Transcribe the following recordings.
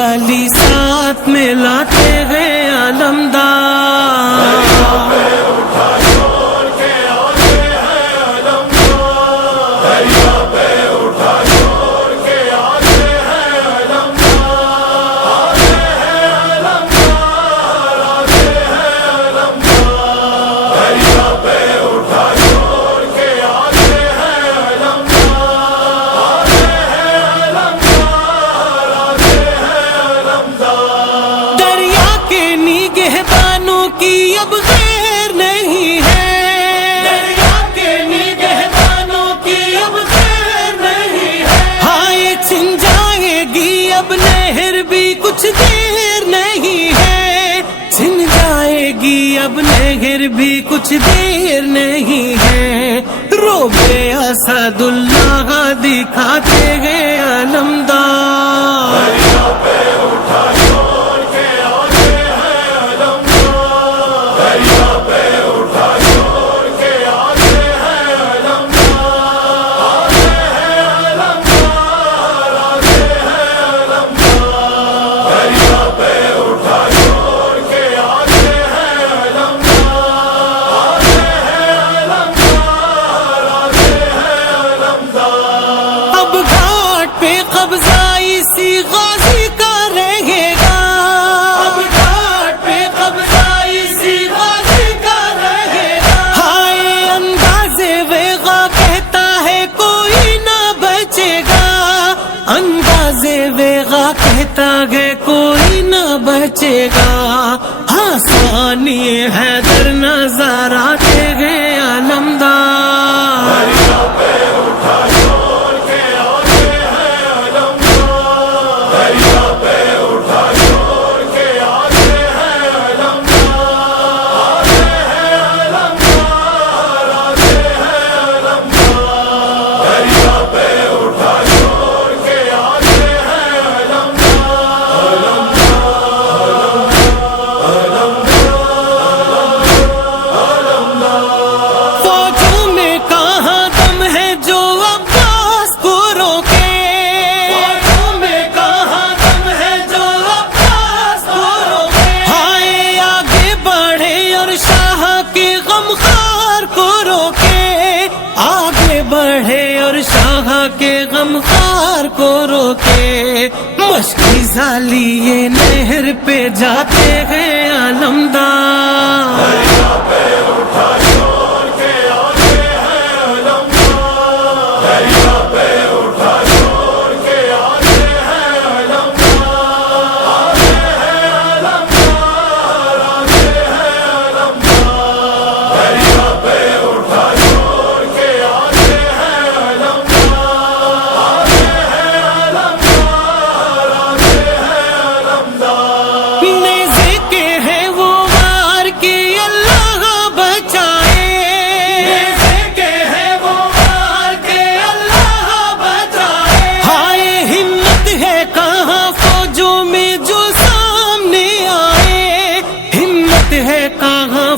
علی ساتھ میں لاتے گئے علمدار، کی اب خیر نہیں ہے، دریا کے نگہبانوں کی اب خیر نہیں ہے، ہائے چھن جائے گی اب نہر بھی کچھ دیر نہیں ہے، چھن جائے گی اب نہر بھی کچھ دیر نہیں ہے، روبے اسد اللہ دکھاتے گئے علمدار، کہتا ہے کوئی نہ بچے گا، ہاں ثانی حیدر نظر آتے گئے علمدار، کے غمخوار کو روکے، مشکی ذالی یہ نہر پہ جاتے گئے علمدار،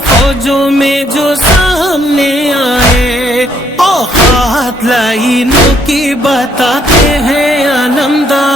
فوجوں میں جو سامنے آئے، اوقات لائنوں کی بتاتے ہیں علمدار،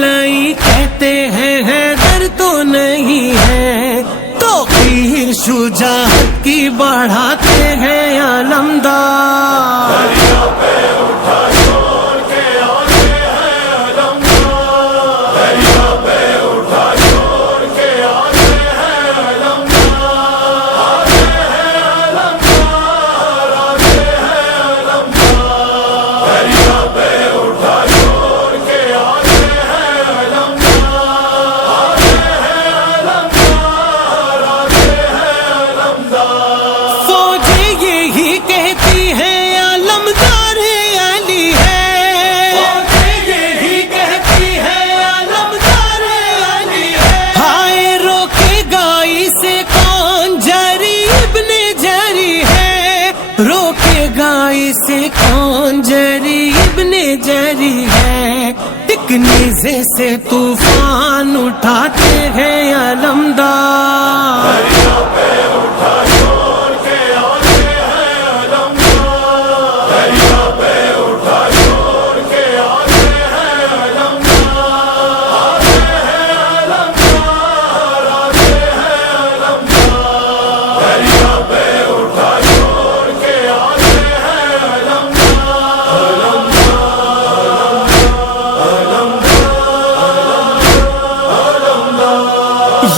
لائی کہتے ہیں حیدر تو نہیں ہے، تو پیر شجاعت کی بڑھاتے ہیں علمدار. دریا پہ اٹھا چھوڑ کے آتے ہیں علمدار، دریا پہ اٹھا چھوڑ کے آتے ہیں علمدار، آتے ہیں علمدار، آتے ہیں علمدار، دریا پہ اٹھا چھوڑ کے آتے ہیں علمدار، آتے ہیں علمدار، آتے ہیں علمدار. فوجیں یہی کہتی ہیں علمدار علی ہے، فوجیں یہی کہتی ہے علمدار علی ہے، ہائے روکے گا اسے کون، جری ابن جری ہے، روکے گا اسے کون، جری ابن جری ہے. ایک نیزے سے طوفان اٹھاتے ہیں علمدار. دریا پہ اٹھا چھوڑ کے آتے ہیں علمدار، دریا پہ اٹھا چھوڑ کے آتے ہیں علمدار، آتے ہیں علمدار، آتے ہیں علمدار، دریا پہ اٹھا چھوڑ کے آتے ہیں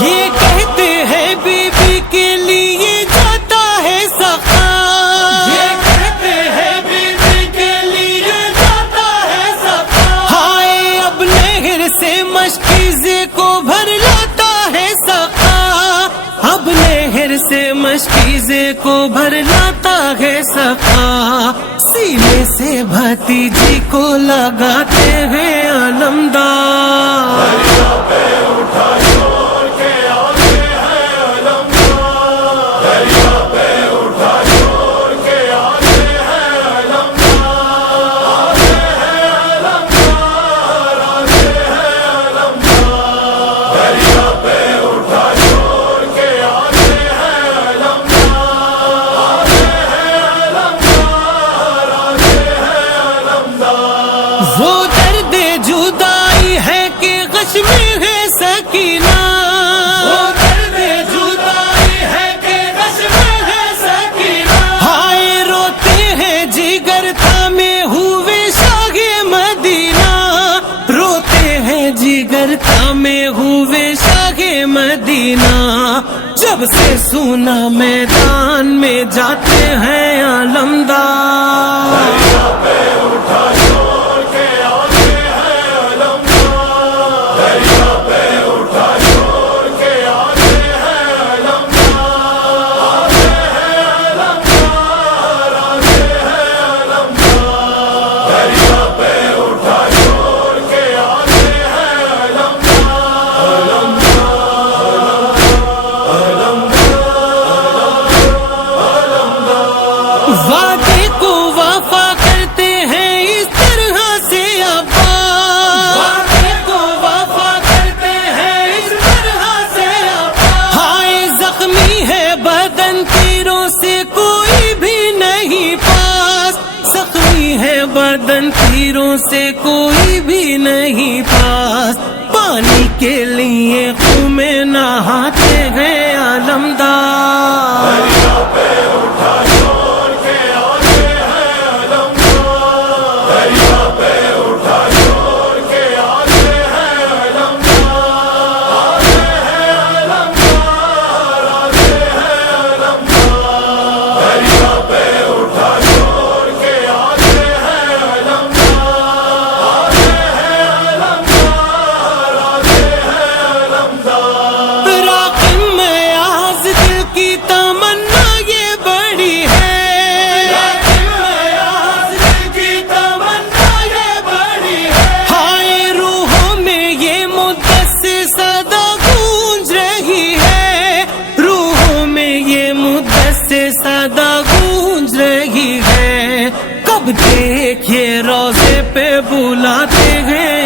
یہ کہتے ہیں بی بی کے لیے جاتا ہے سخا، یہ کہتے ہیں بیوی کے لیے جاتا ہے سفا، ہائے اب نہر سے مشکیزے کو بھر لاتا ہے سخا، اب نہر سے مشکیزے کو بھر لاتا ہے سخا. سینے سے بھتیجی کو لگاتے ہیں علمدار. دریا پہ اٹھا چھوڑ کے آتے ہیں علمدار، دریا پہ اٹھا چھوڑ کے آتے ہیں علمدار، آتے ہیں علمدار، آتے ہیں علمدار، دریا پہ اٹھا چھوڑ کے آتے ہیں علمدار، آتے ہیں علمدار، آتے ہیں علمدار. وہ درد جدائی ہے کہ غش میں ہے سکینہ، وہ درد جدائی ہے کہ غش میں ہے سکینہ، ہائے روتے ہیں جگر تھامے ہوئے شاہ مدینہ، روتے ہیں جگر تھامے ہوئے شاہ مدینہ. جب سے سونا میدان میں جاتے ہیں علمدار. دریا پہ اٹھا چھوڑ کے آتے ہیں علمدار، دریا پہ اٹھا چھوڑ کے آتے ہیں علمدار، آتے ہیں علمدار، آتے ہیں علمدار، دریا پہ اٹھا چھوڑ کے آتے ہیں وعدے کو وفا کرتے ہیں اس طرح سے ابا، وعدے کو وفا کرتے ہیں اس طرح سے ابا، ہائے زخمی ہے بدن تیروں سے کوئی بھی نہیں پاس، زخمی ہے بدن تیروں سے کوئی بھی نہیں پاس. پانی کے لیے خون میں نہاتے ہیں علمدار. دریا پہ اٹھا چھوڑ کے آتے ہیں علمدار، دریا پہ اٹھا چھوڑ کے آتے ہیں علمدار، آتے ہیں علمدار، آتے ہیں علمدار، دریا پہ اٹھا چھوڑ کے آتے ہیں علمدار، آتے ہیں علمدار، آتے ہیں علمدار. راقم میں آز دل کی تمنا یہ بڑی ہے، راقم میں آز دل کی تمنا یہ بڑی ہے، ہائے روحوں میں یہ مدت سے صدا گونج رہی ہے، روحوں میں یہ مدت سے صدا گونج رہی ہے. کب دیکھیے روزے پہ بلاتے ہیں